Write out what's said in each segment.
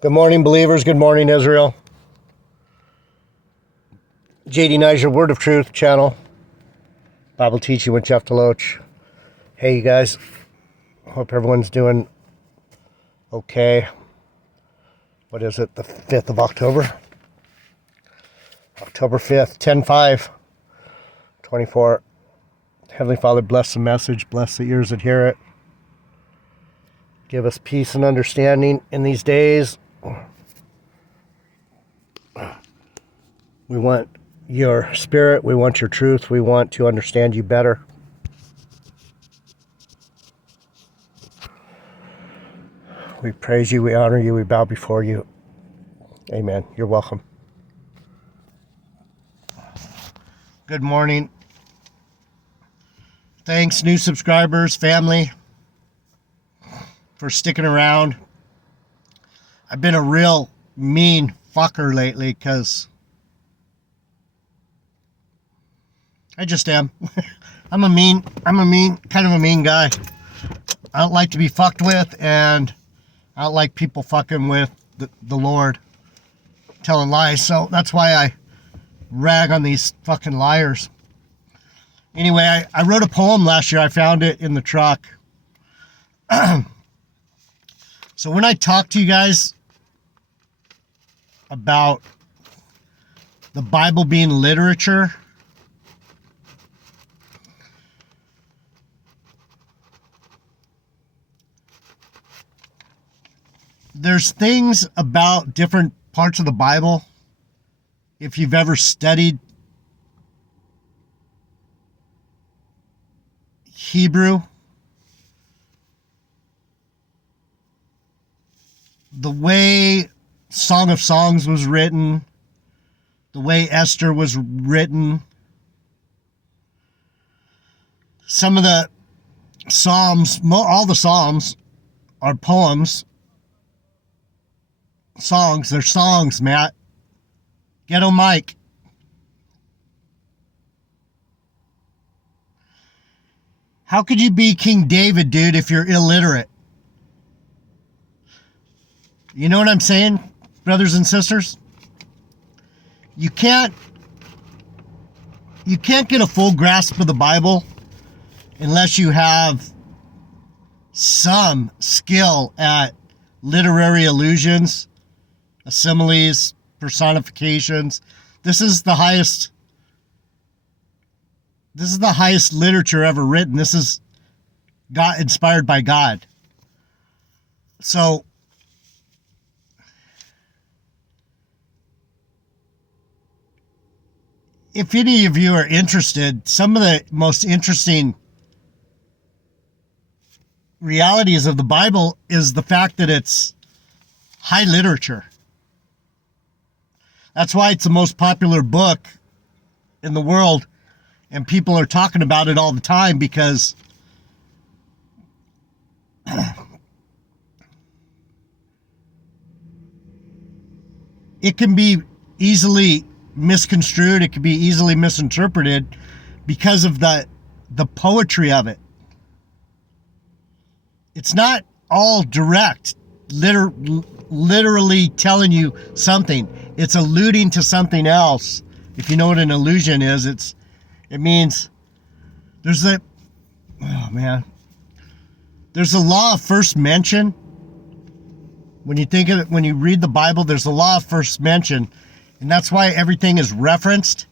Good morning, believers. Good morning, Israel. JD Niger, Word of Truth channel. Bible teaching with Jeff Deloach. Hey, you guys. Hope everyone's doing okay. What is it? The 5th of October? October 5th, 10/5/24. Heavenly Father, bless the message. Bless the ears that hear it. Give us peace and understanding in these days. We want your spirit. We want your truth. We want to understand you better. We praise you. We honor you. We bow before you. Amen. You're welcome. Good morning. Thanks, new subscribers, family, for sticking around. I've been a real mean fucker lately because I just am. I'm a mean, kind of a mean guy. I don't like to be fucked with, and I don't like people fucking with the Lord, telling lies. So that's why I rag on these fucking liars. Anyway, I wrote a poem last year. I found it in the truck. So when I talk to you guys about the Bible being literature, there's things about different parts of the Bible, if you've ever studied Hebrew, the way Song of Songs was written, the way Esther was written, some of the Psalms, all the Psalms are poems. Songs, they're songs, Matt. Ghetto Mike. How could you be King David, dude, if you're illiterate? You know what I'm saying, brothers and sisters? You can't get a full grasp of the Bible unless you have some skill at literary allusions, similes, personifications. This is the highest literature ever written. This is God, inspired by God. So if any of you are interested, some of the most interesting realities of the Bible is the fact that it's high literature. That's why it's the most popular book in the world, and people are talking about it all the time, because it can be easily misconstrued, it can be easily misinterpreted because of the poetry of it. It's not all direct, literally telling you something. It's alluding to something else. If you know what an allusion is, it means there's the law of first mention. When you think of it, when you read the Bible, there's a law of first mention, and that's why everything is referenced.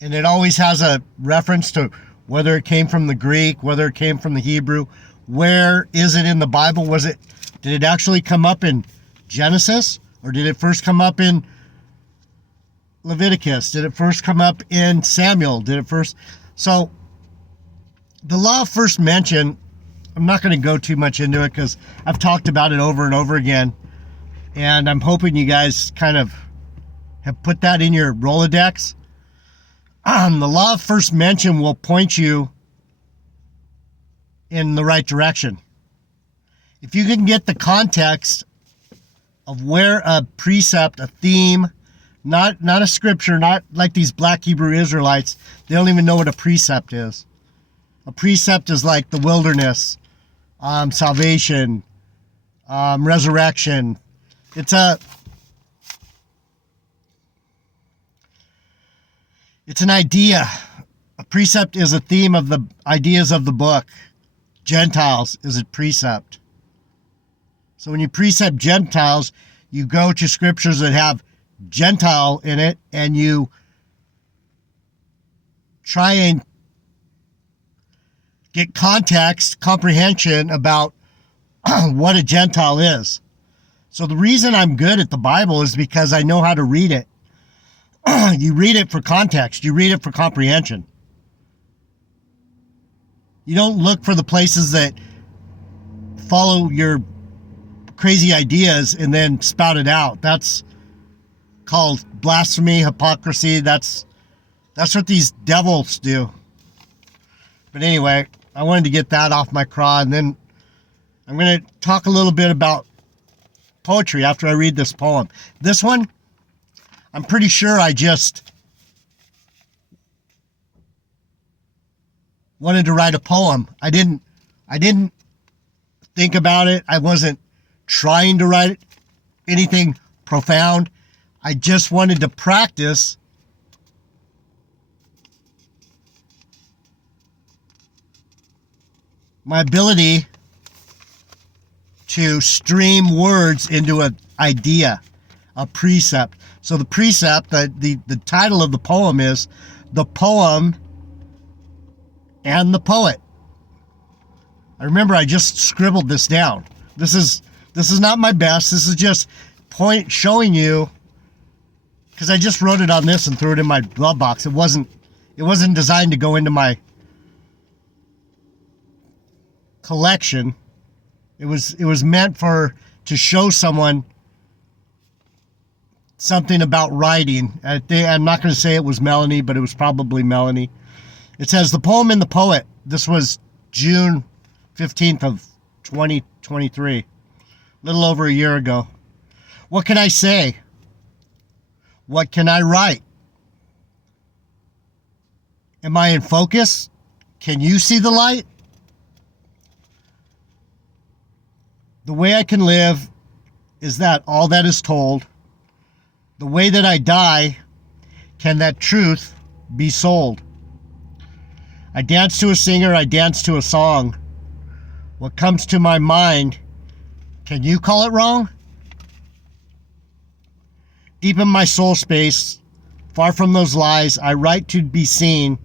And it always has a reference to whether it came from the Greek, whether it came from the Hebrew. Where is it in the Bible? Did it actually come up in Genesis? Or did it first come up in Leviticus? Did it first come up in Samuel? So the law of first mention, I'm not going to go too much into it because I've talked about it over and over again. And I'm hoping you guys kind of have put that in your Rolodex. The law of first mention will point you in the right direction. If you can get the context of where a precept, a theme, not a scripture, not like these black Hebrew Israelites, they don't even know what a precept is. A precept is like the wilderness, salvation, resurrection. It's an idea. A precept is a theme of the ideas of the book. Gentiles is a precept. So when you precept Gentiles, you go to scriptures that have Gentile in it, and you try and get context, comprehension about what a Gentile is. So the reason I'm good at the Bible is because I know how to read it. You read it for context. You read it for comprehension. You don't look for the places that follow your crazy ideas and then spout it out. That's called blasphemy, hypocrisy. That's what these devils do. But anyway, I wanted to get that off my craw, and then I'm going to talk a little bit about poetry after I read this poem. This one, I'm pretty sure I just wanted to write a poem. I didn't think about it. I wasn't trying to write anything profound. I just wanted to practice my ability to stream words into an idea, a precept. So the precept, the title of the poem is The Poem and the Poet. I remember I just scribbled this down. This is not my best. This is just showing you, because I just wrote it on this and threw it in my glove box. It wasn't designed to go into my collection. It was meant to show someone something about writing. I'm not going to say it was Melanie, but it was probably Melanie. It says, The Poem and the Poet. This was June 15th of 2023. A little over a year ago. What can I say? What can I write? Am I in focus? Can you see the light? The way I can live is that all that is told. The way that I die, can that truth be sold? I dance to a singer, I dance to a song. What comes to my mind, can you call it wrong? Deep in my soul space, far from those lies, I write to be seen.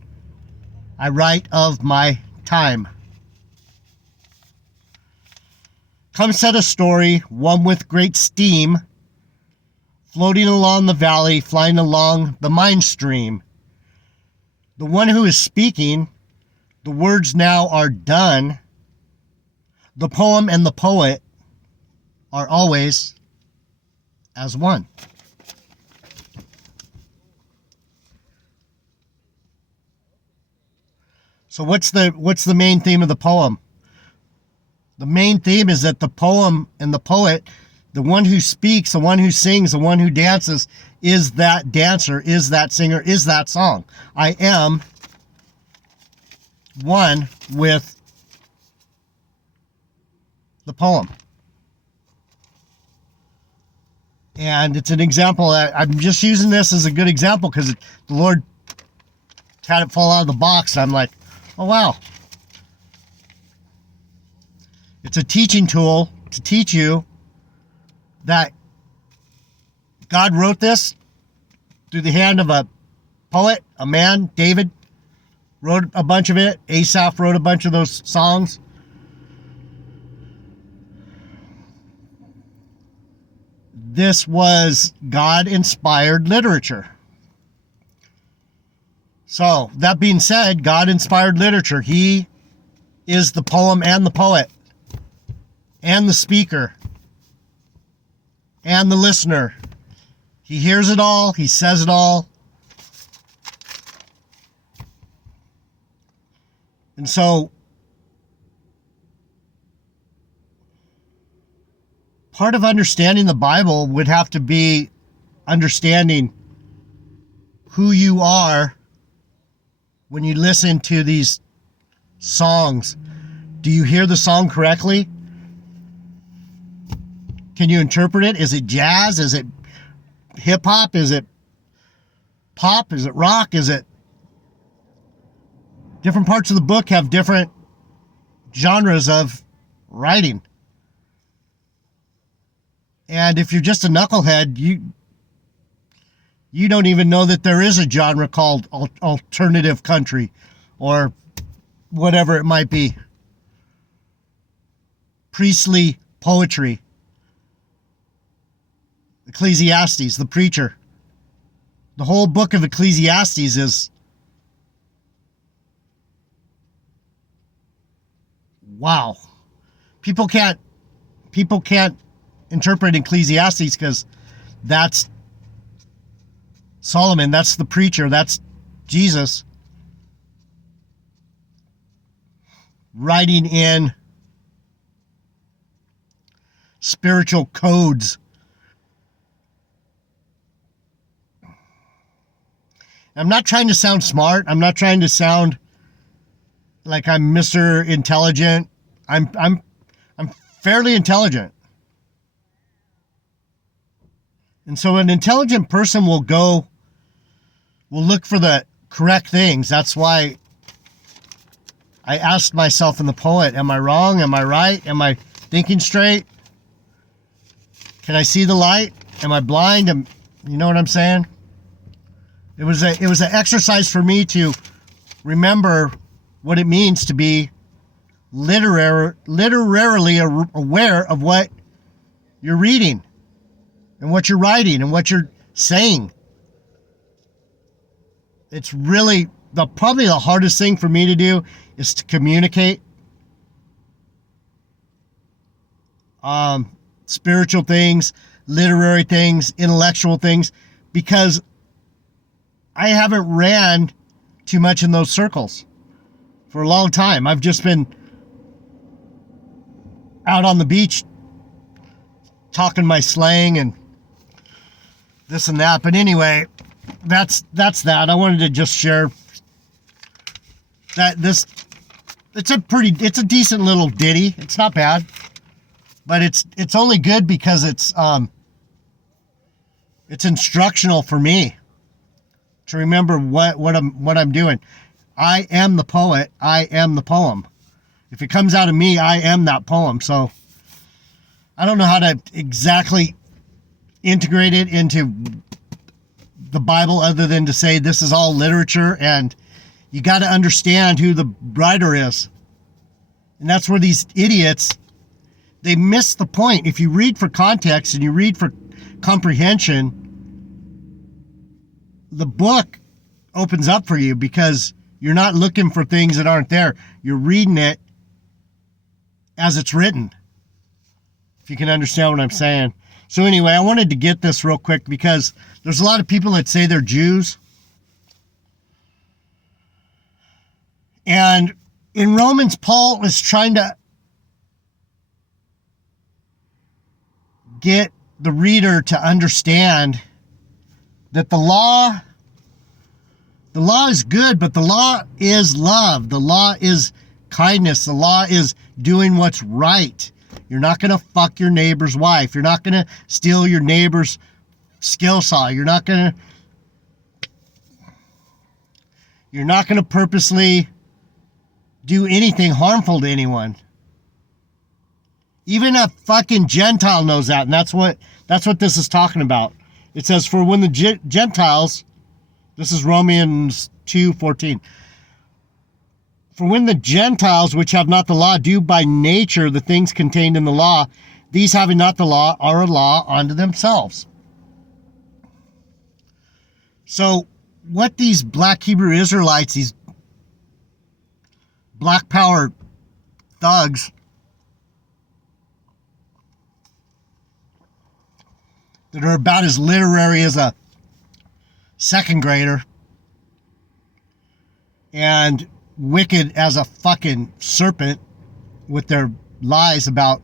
I write of my time. Come set a story, one with great steam, floating along the valley, flying along the mind stream. The one who is speaking, the words now are done. The poem and the poet are always as one. So what's the main theme of the poem? The main theme is that the poem and the poet, the one who speaks, the one who sings, the one who dances, is that dancer, is that singer, is that song. I am one with the poem. And it's an example. I'm just using this as a good example because the Lord had it fall out of the box. And I'm like, oh, wow. It's a teaching tool to teach you that God wrote this through the hand of a poet, a man. David wrote a bunch of it. Asaph wrote a bunch of those songs. This was God-inspired literature. So, that being said, God-inspired literature. He is the poem and the poet, and the speaker, and the listener. He hears it all. He says it all. And so, part of understanding the Bible would have to be understanding who you are when you listen to these songs. Do you hear the song correctly? Can you interpret it? Is it jazz? Is it hip hop? Is it pop? Is it rock? Is it... Different parts of the book have different genres of writing. And if you're just a knucklehead, you don't even know that there is a genre called alternative country or whatever it might be. Priestly poetry. Ecclesiastes, the preacher. The whole book of Ecclesiastes is... wow. People can't interpret Ecclesiastes because that's Solomon, that's the preacher, that's Jesus writing in spiritual codes. I'm not trying to sound smart. I'm not trying to sound like I'm Mr. Intelligent. I'm fairly intelligent. And so an intelligent person will look for the correct things. That's why I asked myself in the poet, am I wrong? Am I right? Am I thinking straight? Can I see the light? Am I blind? You know what I'm saying? It was an exercise for me to remember what it means to be literarily aware of what you're reading and what you're writing and what you're saying. It's really probably the hardest thing for me to do is to communicate spiritual things, literary things, intellectual things, because I haven't ran too much in those circles for a long time. I've just been out on the beach talking my slang and this and that. But anyway, that's that. I wanted to just share that it's a decent little ditty. It's not bad, but it's only good because it's instructional for me to remember what I'm doing. I am the poet. I am the poem. If it comes out of me, I am that poem. So I don't know how to exactly integrate it into the Bible other than to say this is all literature and you got to understand who the writer is. And that's where these idiots, they miss the point. If you read for context and you read for comprehension, the book opens up for you because you're not looking for things that aren't there. You're reading it as it's written. If you can understand what I'm saying. So anyway, I wanted to get this real quick because there's a lot of people that say they're Jews. And in Romans, Paul is trying to get the reader to understand that the law is good, but the law is love. The law is kindness. The law is doing what's right. You're not going to fuck your neighbor's wife. You're not going to steal your neighbor's skill saw. You're not going to purposely do anything harmful to anyone. Even a fucking Gentile knows that, and that's what this is talking about. It says, for when the Gentiles, this is Romans 2:14. For when the Gentiles, which have not the law, do by nature the things contained in the law, these having not the law are a law unto themselves. So what these black Hebrew Israelites, these black power thugs, that are about as literary as a second grader and wicked as a fucking serpent with their lies about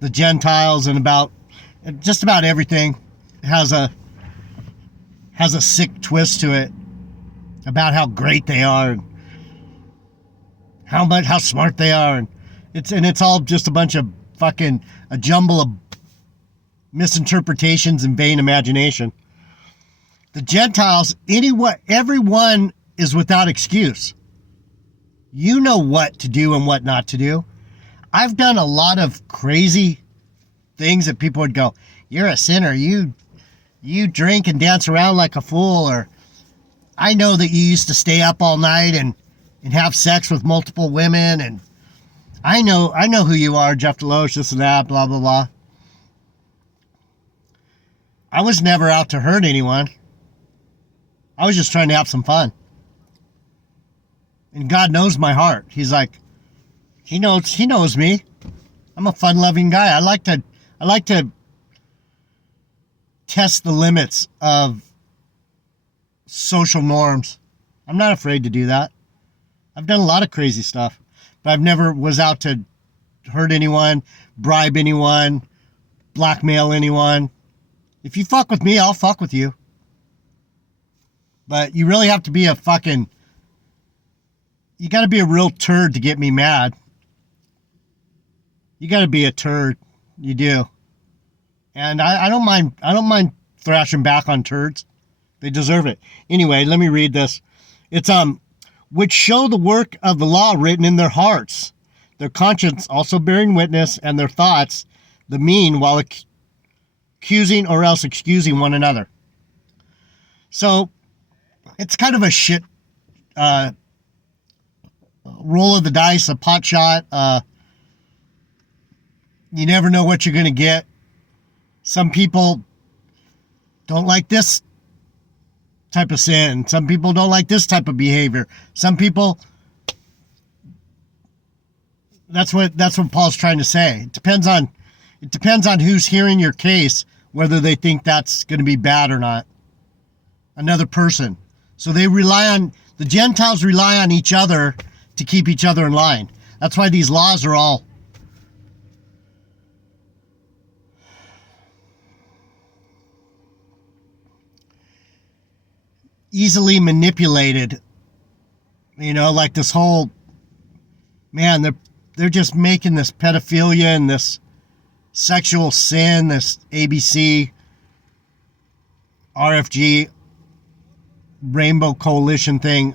the Gentiles and about just about everything, has a sick twist to it about how great they are and how smart they are, and it's all just a bunch of fucking a jumble of misinterpretations and vain imagination. The Gentiles, everyone is without excuse. You know what to do and what not to do. I've done a lot of crazy things that people would go, "You're a sinner. You drink and dance around like a fool," or "I know that you used to stay up all night and have sex with multiple women, and I know who you are, Jeff Deloche, this and that, blah, blah, blah." I was never out to hurt anyone. I was just trying to have some fun. And God knows my heart. He's like, He knows me. I'm a fun-loving guy. I like to test the limits of social norms. I'm not afraid to do that. I've done a lot of crazy stuff, but I've never was out to hurt anyone, bribe anyone, blackmail anyone. If you fuck with me, I'll fuck with you. But you really have to be you got to be a real turd to get me mad. You got to be a turd. You do. And I don't mind thrashing back on turds. They deserve it. Anyway, let me read this. It's which show the work of the law written in their hearts, their conscience also bearing witness, and their thoughts the mean, while accusing or else excusing one another. So it's kind of a shit roll of the dice, a pot shot. You never know what you're going to get. Some people don't like this type of sin. Some people don't like this type of behavior. Some people, that's what Paul's trying to say. It depends on who's hearing your case, whether they think that's going to be bad or not. Another person. So the Gentiles rely on each other to keep each other in line. That's why these laws are all easily manipulated. Like this whole, man, they're just making this pedophilia and this sexual sin, this ABC, RFG, Rainbow Coalition thing.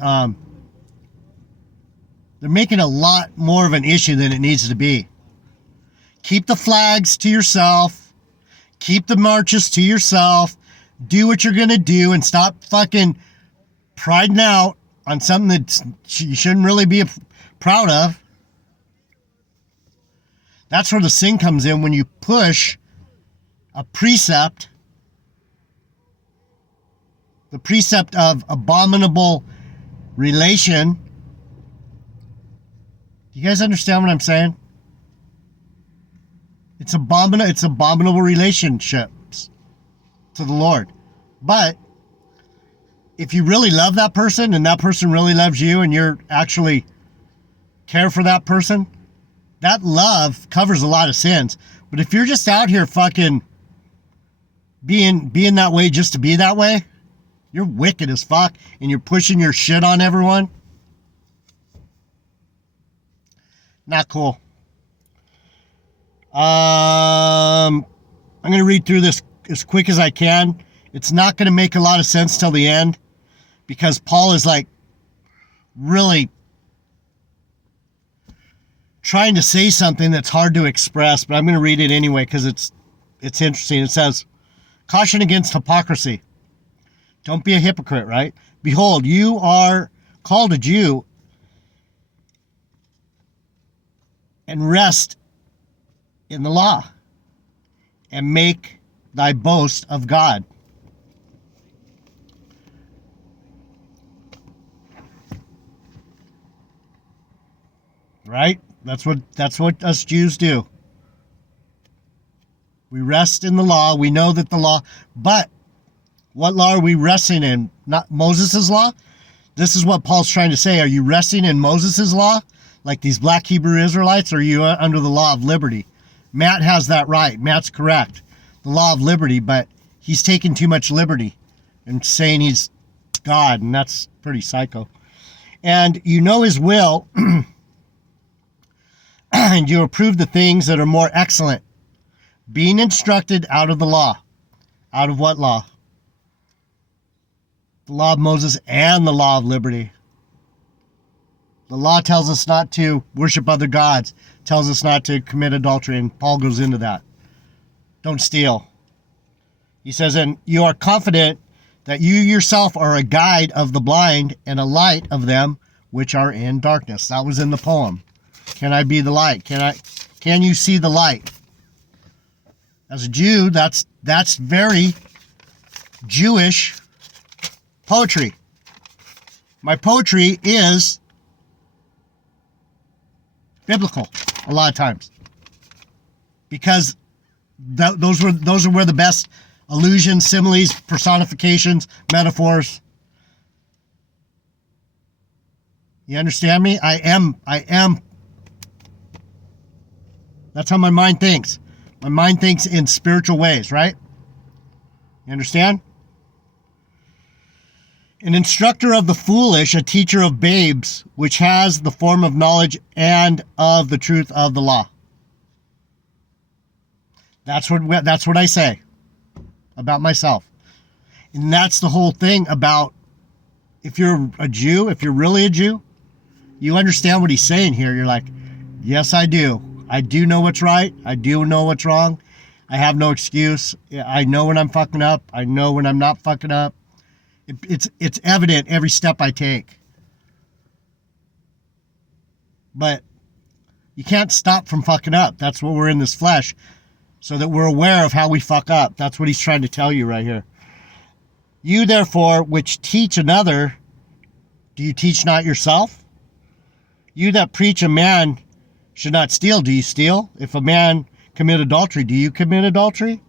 They're making a lot more of an issue than it needs to be. Keep the flags to yourself. Keep the marches to yourself. Do what you're going to do and stop fucking priding out on something that you shouldn't really be proud of. That's where the sin comes in, when you push a precept, the precept of abominable relation. You guys understand what I'm saying? It's abominable relationships to the Lord. But if you really love that person and that person really loves you and you're actually care for that person, that love covers a lot of sins. But if you're just out here fucking being that way just to be that way, you're wicked as fuck and you're pushing your shit on everyone. Not cool. I'm going to read through this as quick as I can. It's not going to make a lot of sense till the end, because Paul is like really trying to say something that's hard to express, but I'm going to read it anyway because it's interesting. It says, "Caution against hypocrisy. Don't be a hypocrite," right? "Behold, you are called a Jew, and rest in the law, and make thy boast of God." Right? That's what us Jews do. We rest in the law. We know that the law, but what law are we resting in? Not Moses' law? This is what Paul's trying to say. Are you resting in Moses' law, like these black Hebrew Israelites, or are you under the law of liberty? Matt has that right. Matt's correct. The law of liberty, but he's taking too much liberty and saying he's God, and that's pretty psycho. "And you know his will, and you approve the things that are more excellent. Being instructed out of the law. Out of what law? The law of Moses and the law of liberty. The law tells us not to worship other gods, tells us not to commit adultery, and Paul goes into that. Don't steal. He says, and you are confident that you yourself are a guide of the blind and a light of them which are in darkness. That was in the poem. Can I be the light? Can you see the light? As a Jew, that's very Jewish poetry. My poetry is biblical a lot of times, because those are where the best allusions, similes, personifications, metaphors. You understand me? I am. That's how my mind thinks. My mind thinks in spiritual ways, right? You understand? An instructor of the foolish, a teacher of babes, which has the form of knowledge and of the truth of the law. That's what I say about myself. And that's the whole thing about, if you're a Jew, if you're really a Jew, you understand what he's saying here. You're like, yes, I do. I do know what's right. I do know what's wrong. I have no excuse. I know when I'm fucking up. I know when I'm not fucking up. It's evident every step I take. But you can't stop from fucking up. That's what we're in this flesh, so that we're aware of how we fuck up. That's what he's trying to tell you right here. You therefore, which teach another, do you teach not yourself? You that preach a man should not steal, do you steal? If a man commit adultery, do you commit adultery?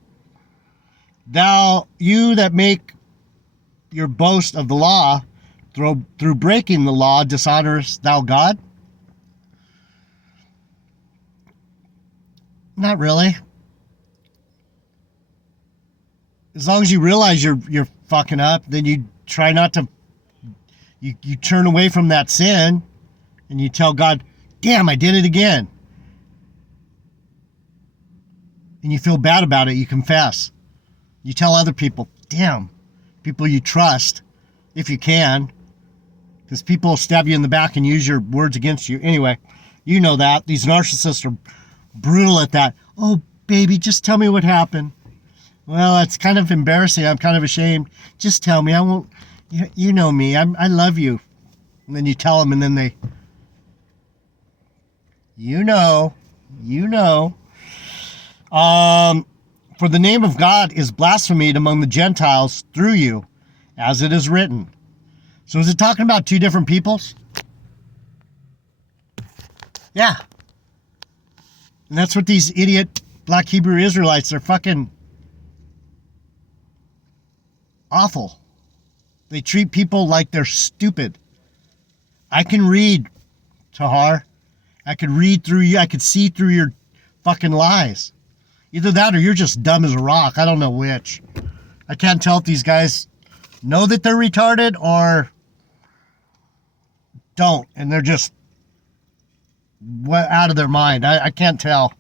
You that make your boast of the law, through breaking the law, dishonorest thou God? Not really. As long as you realize you're fucking up, then you try not to, you turn away from that sin, and you tell God, damn, I did it again. And you feel bad about it, you confess. You tell other people, damn, people you trust, if you can, because people will stab you in the back and use your words against you. Anyway, you know that. These narcissists are brutal at that. Oh, baby, just tell me what happened. Well, it's kind of embarrassing. I'm kind of ashamed. Just tell me. I won't. You know me. I love you. And then you tell them, and then they, you know. For the name of God is blasphemed among the Gentiles through you, as it is written. So is it talking about two different peoples? Yeah. And that's what these idiot black Hebrew Israelites, they're fucking awful. They treat people like they're stupid. I can read, Tahar. I could read through you. I could see through your fucking lies. Either that or you're just dumb as a rock. I don't know which. I can't tell if these guys know that they're retarded or don't. And they're just out of their mind. I can't tell.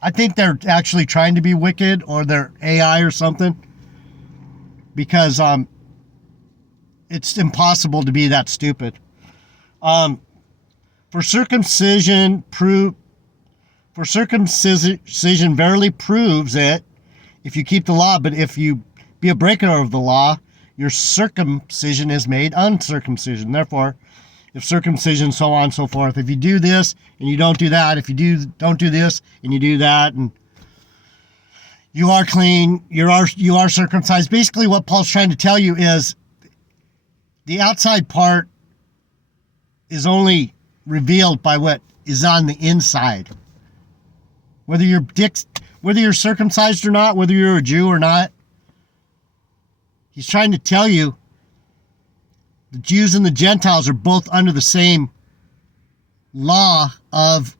I think they're actually trying to be wicked, or they're AI or something. Because it's impossible to be that stupid. For circumcision verily proves it if you keep the law, but if you be a breaker of the law, your circumcision is made uncircumcision. Therefore, if circumcision, so on and so forth, if you do this and you don't do that, if you don't do this and you do that, and you are clean, you are circumcised. Basically what Paul's trying to tell you is the outside part is only revealed by what is on the inside. Whether you're circumcised or not, whether you're a Jew or not, he's trying to tell you the Jews and the Gentiles are both under the same law of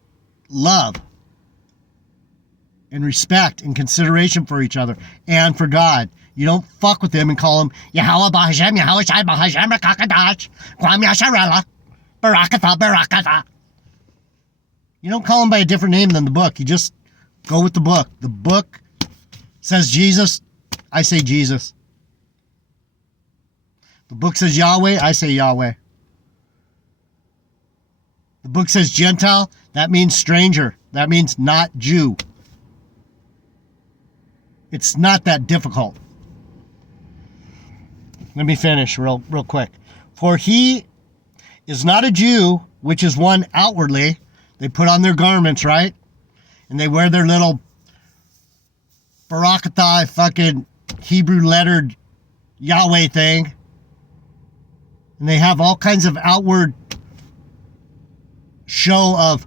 love and respect and consideration for each other and for God. You don't fuck with them and call them Yahweh Bahashem, Yahweh Shai Bahashem, Rakakadash, Kwam Yasharella, Barakatha, Barakatha. You don't call them by a different name than the book. You just Go with the book. The book says Jesus, I say Jesus. The book says Yahweh, I say Yahweh. The book says Gentile, that means stranger. That means not Jew. It's not that difficult. Let me finish real quick. For he is not a Jew, which is one outwardly. They put on their garments, right? And they wear their little Barakathai fucking Hebrew lettered Yahweh thing. And they have all kinds of outward show of,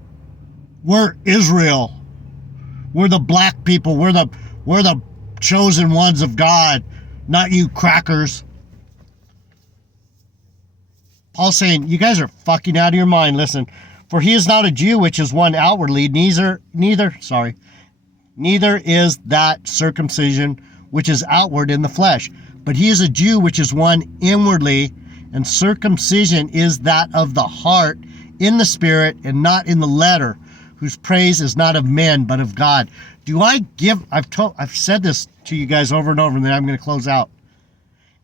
we're Israel. We're the black people. We're the chosen ones of God, not you crackers. Paul's saying, you guys are fucking out of your mind. Listen, for he is not a Jew, which is one outwardly, neither is that circumcision, which is outward in the flesh. But he is a Jew, which is one inwardly, and circumcision is that of the heart, in the spirit, and not in the letter, whose praise is not of men, but of God. I've said this to you guys over and over, and then I'm going to close out.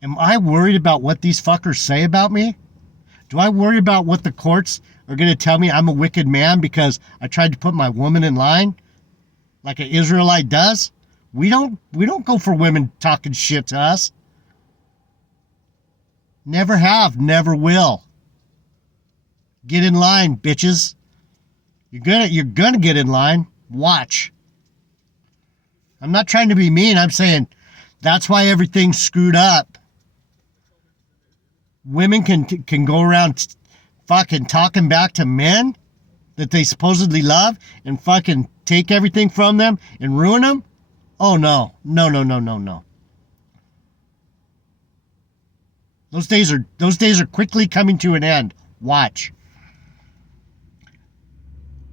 Am I worried about what these fuckers say about me? Do I worry about what the courts are going to tell me I'm a wicked man because I tried to put my woman in line like an Israelite does? We don't go for women talking shit to us. Never have, never will. Get in line, bitches. You're gonna get in line. Watch. I'm not trying to be mean. I'm saying that's why everything's screwed up. Women can go around fucking talking back to men that they supposedly love and fucking take everything from them and ruin them. Oh no. Those days are quickly coming to an end. Watch.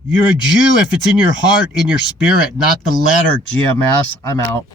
You're a Jew if it's in your heart, in your spirit, not the letter, GMS. I'm out.